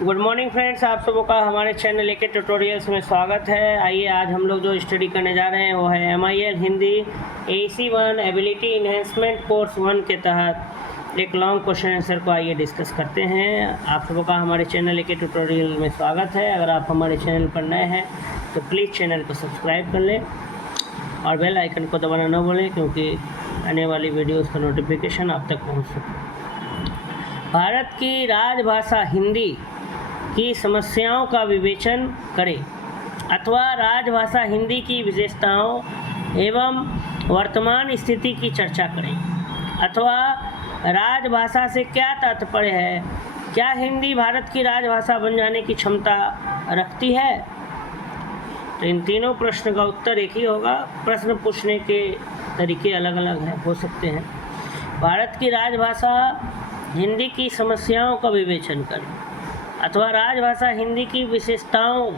Good morning friends, आप सबों का हमारे चैनल लेके ट्यूटोरियल्स में स्वागत है। आइए आज हम लोग जो स्टडी करने जा रहे हैं वो है MIL Hindi AC1 ability enhancement course 1 के तहत एक लॉन्ग क्वेश्चन आंसर को आइए डिस्कस करते हैं। आप सबों का हमारे चैनल लेके ट्यूटोरियल में स्वागत है। अगर आप हमारे चैनल पर नए हैं तो प्लीज़ चैनल को सब्सक्राइब कर लें और बेल आइकन को दबाना न भूलें, क्योंकि आने वाली वीडियोज़ का नोटिफिकेशन आप तक पहुँच सके। भारत की राजभाषा हिंदी की समस्याओं का विवेचन करें अथवा राजभाषा हिंदी की विशेषताओं एवं वर्तमान स्थिति की चर्चा करें अथवा राजभाषा से क्या तात्पर्य है, क्या हिंदी भारत की राजभाषा बन जाने की क्षमता रखती है। तो इन तीनों प्रश्न का उत्तर एक ही होगा। प्रश्न पूछने के तरीके अलग अलग हैं, हो सकते हैं। भारत की राजभाषा हिंदी की समस्याओं का विवेचन करें अथवा राजभाषा हिंदी की विशेषताओं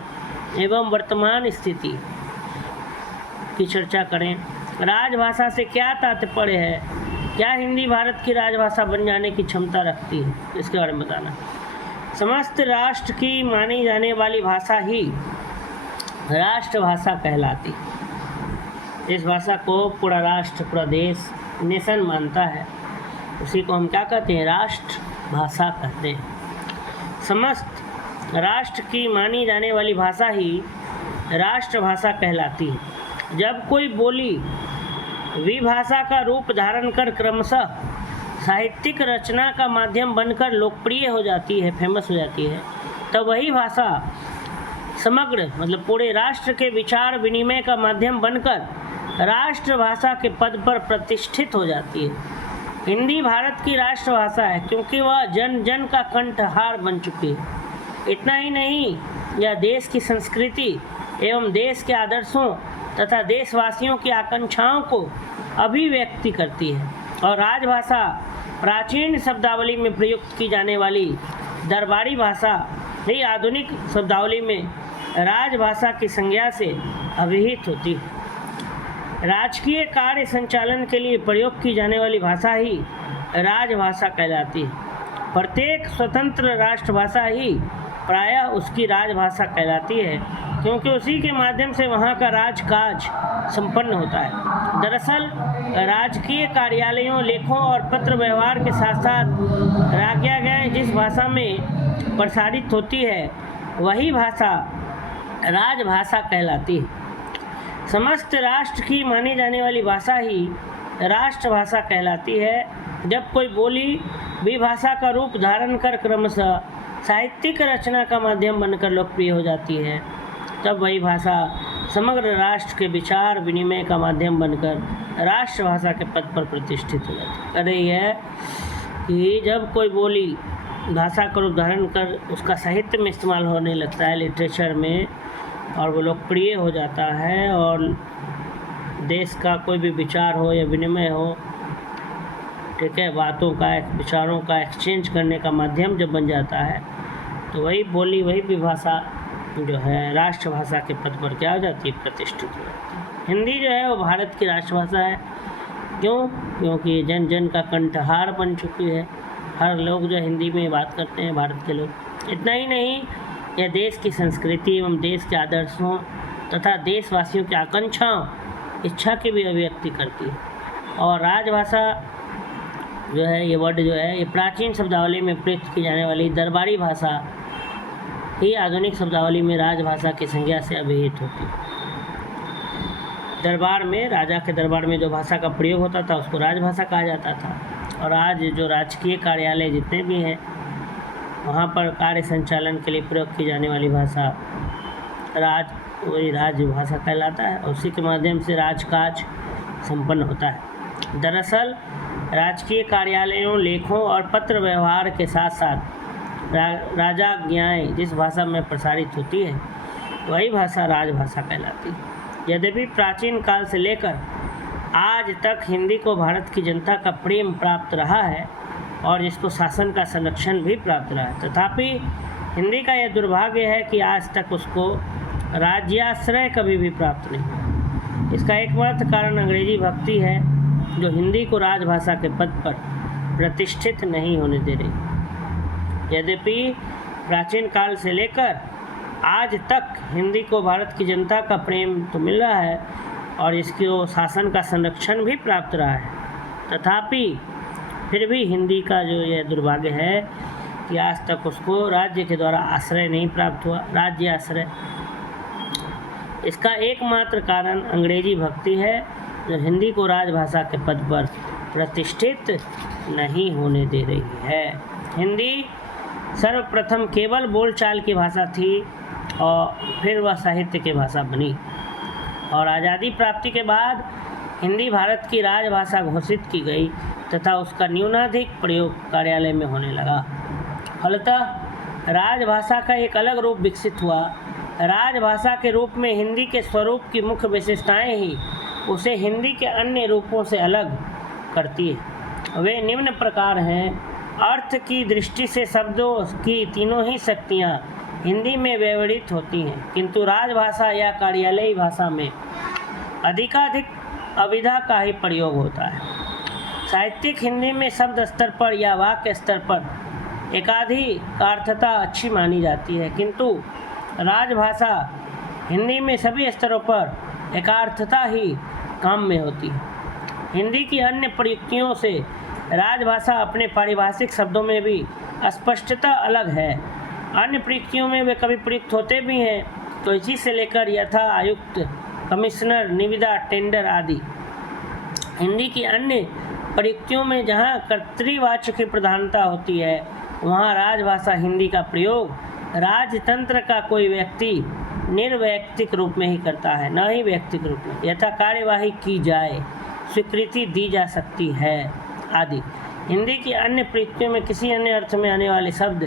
एवं वर्तमान स्थिति की चर्चा करें। राजभाषा से क्या तात्पर्य है, क्या हिंदी भारत की राजभाषा बन जाने की क्षमता रखती है, इसके बारे में बताना। समस्त राष्ट्र की मानी जाने वाली भाषा ही राष्ट्रभाषा कहलाती है। इस भाषा को पूरा राष्ट्र, पूरा देश, नेशन मानता है, उसी को हम क्या कहते हैं, राष्ट्रभाषा कहते हैं। समस्त राष्ट्र की मानी जाने वाली भाषा ही राष्ट्रभाषा कहलाती है। जब कोई बोली विभाषा का रूप धारण कर क्रमशः साहित्यिक रचना का माध्यम बनकर लोकप्रिय हो जाती है, फेमस हो जाती है, तब वही भाषा समग्र मतलब पूरे राष्ट्र के विचार विनिमय का माध्यम बनकर राष्ट्रभाषा के पद पर प्रतिष्ठित हो जाती है। हिंदी भारत की राष्ट्रभाषा है क्योंकि वह जन जन का कंठहार बन चुकी है। इतना ही नहीं, यह देश की संस्कृति एवं देश के आदर्शों तथा देशवासियों की आकांक्षाओं को अभिव्यक्ति करती है। और राजभाषा प्राचीन शब्दावली में प्रयुक्त की जाने वाली दरबारी भाषा ही आधुनिक शब्दावली में राजभाषा की संज्ञा से अभिहित होती है। राजकीय कार्य संचालन के लिए प्रयोग की जाने वाली भाषा ही राजभाषा कहलाती है। प्रत्येक स्वतंत्र राष्ट्रभाषा ही प्रायः उसकी राजभाषा कहलाती है, क्योंकि उसी के माध्यम से वहाँ का राजकाज संपन्न होता है। दरअसल राजकीय कार्यालयों, लेखों और पत्र व्यवहार के साथ साथ आज्ञाएँ जिस भाषा में प्रसारित होती है वही भाषा राजभाषा कहलाती है। समस्त राष्ट्र की मानी जाने वाली भाषा ही राष्ट्रभाषा कहलाती है। जब कोई बोली विभाषा का रूप धारण कर क्रमशः साहित्यिक रचना का माध्यम बनकर लोकप्रिय हो जाती है, तब वही भाषा समग्र राष्ट्र के विचार विनिमय का माध्यम बनकर राष्ट्रभाषा के पद पर प्रतिष्ठित हो जाती है। कह रही है कि जब कोई बोली भाषा का रूप धारण कर उसका साहित्य में इस्तेमाल होने लगता है, लिटरेचर में, और वो लोकप्रिय हो जाता है और देश का कोई भी विचार हो या विनिमय हो, ठीक है, बातों का, विचारों का एक्सचेंज करने का माध्यम जब बन जाता है, तो वही बोली, वही विभाषा जो है राष्ट्रभाषा के पद पर क्या हो जाती है, प्रतिष्ठित हो जाती है। हिंदी जो है वो भारत की राष्ट्रभाषा है। क्यों? क्योंकि जन जन का कंठहार बन चुकी है। हर लोग जो हिंदी में बात करते हैं, भारत के लोग। इतना ही नहीं, यह देश की संस्कृति एवं देश के आदर्शों तथा देशवासियों की आकांक्षाओं, इच्छा की भी अभिव्यक्ति करती है। और राजभाषा जो है, ये वर्ड जो है, ये प्राचीन शब्दावली में प्रयुक्त की जाने वाली दरबारी भाषा ही आधुनिक शब्दावली में राजभाषा की संज्ञा से अभिहित होती है। दरबार में, राजा के दरबार में जो भाषा का प्रयोग होता था उसको राजभाषा कहा जाता था। और आज जो राजकीय कार्यालय जितने भी हैं, वहाँ पर कार्य संचालन के लिए प्रयोग की जाने वाली भाषा वही राजभाषा कहलाता है। उसी के माध्यम से राजकाज संपन्न होता है। दरअसल राजकीय कार्यालयों, लेखों और पत्र व्यवहार के साथ साथ राजाज्ञाएँ जिस भाषा में प्रसारित होती है वही भाषा राजभाषा कहलाती है। यद्यपि प्राचीन काल से लेकर आज तक हिंदी को भारत की जनता का प्रेम प्राप्त रहा है और जिसको शासन का संरक्षण भी प्राप्त रहा है, तथापि हिंदी का यह दुर्भाग्य है कि आज तक उसको राज्याश्रय कभी भी प्राप्त नहीं हुआ। इसका एकमात्र कारण अंग्रेजी भक्ति है, जो हिंदी को राजभाषा के पद पर प्रतिष्ठित नहीं होने दे रही। यद्यपि प्राचीन काल से लेकर आज तक हिंदी को भारत की जनता का प्रेम तो मिल रहा है और इसके शासन का संरक्षण भी प्राप्त रहा है। तथापि फिर भी हिंदी का जो यह दुर्भाग्य है कि आज तक उसको राज्य के द्वारा आश्रय नहीं प्राप्त हुआ, राज्य आश्रय। इसका एकमात्र कारण अंग्रेजी भक्ति है जो हिंदी को राजभाषा के पद पर प्रतिष्ठित नहीं होने दे रही है। हिंदी सर्वप्रथम केवल बोलचाल की भाषा थी और फिर वह साहित्य की भाषा बनी और आज़ादी प्राप्ति के बाद हिंदी भारत की राजभाषा घोषित की गई तथा उसका न्यूनाधिक प्रयोग कार्यालय में होने लगा। फलतः राजभाषा का एक अलग रूप विकसित हुआ। राजभाषा के रूप में हिंदी के स्वरूप की मुख्य विशेषताएं ही उसे हिंदी के अन्य रूपों से अलग करती है। वे निम्न प्रकार हैं। अर्थ की दृष्टि से शब्दों की तीनों ही शक्तियाँ हिंदी में व्यवहृत होती हैं, किंतु राजभाषा या कार्यालयी भाषा में अधिकाधिक अविधा का ही प्रयोग होता है। साहित्यिक हिंदी में शब्द स्तर पर या वाक्य स्तर पर एकाधिकार्थता अच्छी मानी जाती है, किंतु राजभाषा हिंदी में सभी स्तरों पर एकार्थता ही काम में होती है। हिंदी की अन्य प्रयुक्तियों से राजभाषा अपने पारिभाषिक शब्दों में भी स्पष्टता अलग है। अन्य प्रयुक्तियों में वे कभी प्रयुक्त होते भी हैं, तो इसी से लेकर यथा, आयुक्त, कमिश्नर, निविदा, टेंडर आदि। हिंदी की अन्य प्रयुक्तियों में जहाँ कर्तृवाच्य की प्रधानता होती है, वहाँ राजभाषा हिंदी का प्रयोग राजतंत्र का कोई व्यक्ति निर्वैयक्तिक रूप में ही करता है, न ही व्यक्तिक रूप में। यथा कार्यवाही की जाए, स्वीकृति दी जा सकती है आदि। हिंदी की अन्य प्रयुक्तियों में किसी अन्य अर्थ में आने वाले शब्द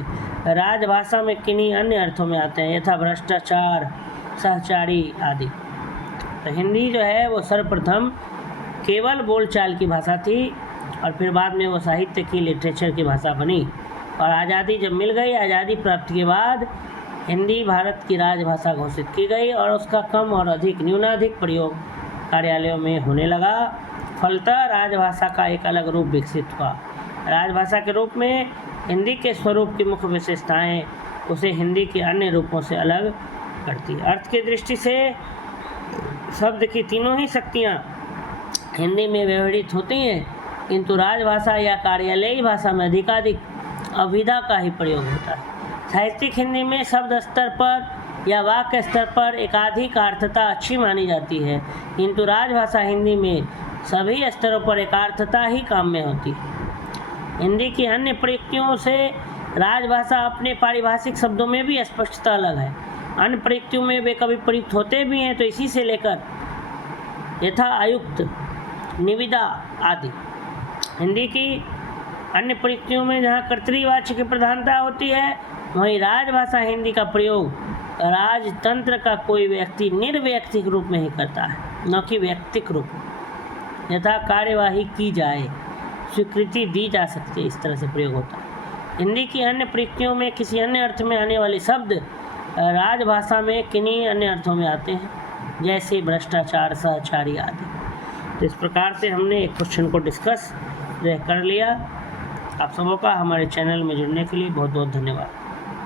राजभाषा में किन्हीं अन्य अर्थों में आते हैं, यथा भ्रष्टाचार, सहचारी आदि। तो हिंदी जो है वो सर्वप्रथम केवल बोलचाल की भाषा थी और फिर बाद में वो साहित्य की, लिटरेचर की भाषा बनी। और आज़ादी जब मिल गई, आज़ादी प्राप्ति के बाद हिंदी भारत की राजभाषा घोषित की गई और उसका कम और अधिक, न्यूनाधिक प्रयोग कार्यालयों में होने लगा। फलतः राजभाषा का एक अलग रूप विकसित हुआ। राजभाषा के रूप में हिंदी के स्वरूप की मुख्य विशेषताएं उसे हिंदी के अन्य रूपों से अलग करती है। अर्थ की दृष्टि से शब्द की तीनों ही शक्तियाँ हिंदी में व्यवहृत होती हैं, किंतु राजभाषा या कार्यालयी भाषा में अधिकाधिक अभिधा का ही प्रयोग होता है। साहित्यिक हिंदी में शब्द स्तर पर या वाक्य स्तर पर एकाधिकार्थता अच्छी मानी जाती है, किंतु राजभाषा हिंदी में सभी स्तरों पर एकार्थता ही काम में होती है। हिंदी की अन्य प्रयुक्तियों से राजभाषा अपने पारिभाषिक शब्दों में भी स्पष्टता अलग है। अन्य प्रयुक्तियों में वे कभी प्रयुक्त होते भी हैं, तो इसी से लेकर यथा, आयुक्त, निविदा आदि। हिंदी की अन्य प्रयुक्तियों में जहाँ कर्तृवाच्य की प्रधानता होती है, वहीं राजभाषा हिंदी का प्रयोग राजतंत्र का कोई व्यक्ति निर्वैयक्तिक रूप में ही करता है, न कि व्यक्तिक रूप में। यथा कार्यवाही की जाए, स्वीकृति दी जा सकती है, इस तरह से प्रयोग होता है। हिंदी की अन्य प्रयुक्तियों में किसी अन्य अर्थ में आने वाले शब्द राजभाषा में किन्हीं अन्य अर्थों में आते हैं, जैसे भ्रष्टाचार, सहचारी आदि। तो इस प्रकार से हमने एक क्वेश्चन को डिस्कस कर लिया। आप सबों का हमारे चैनल में जुड़ने के लिए बहुत बहुत धन्यवाद।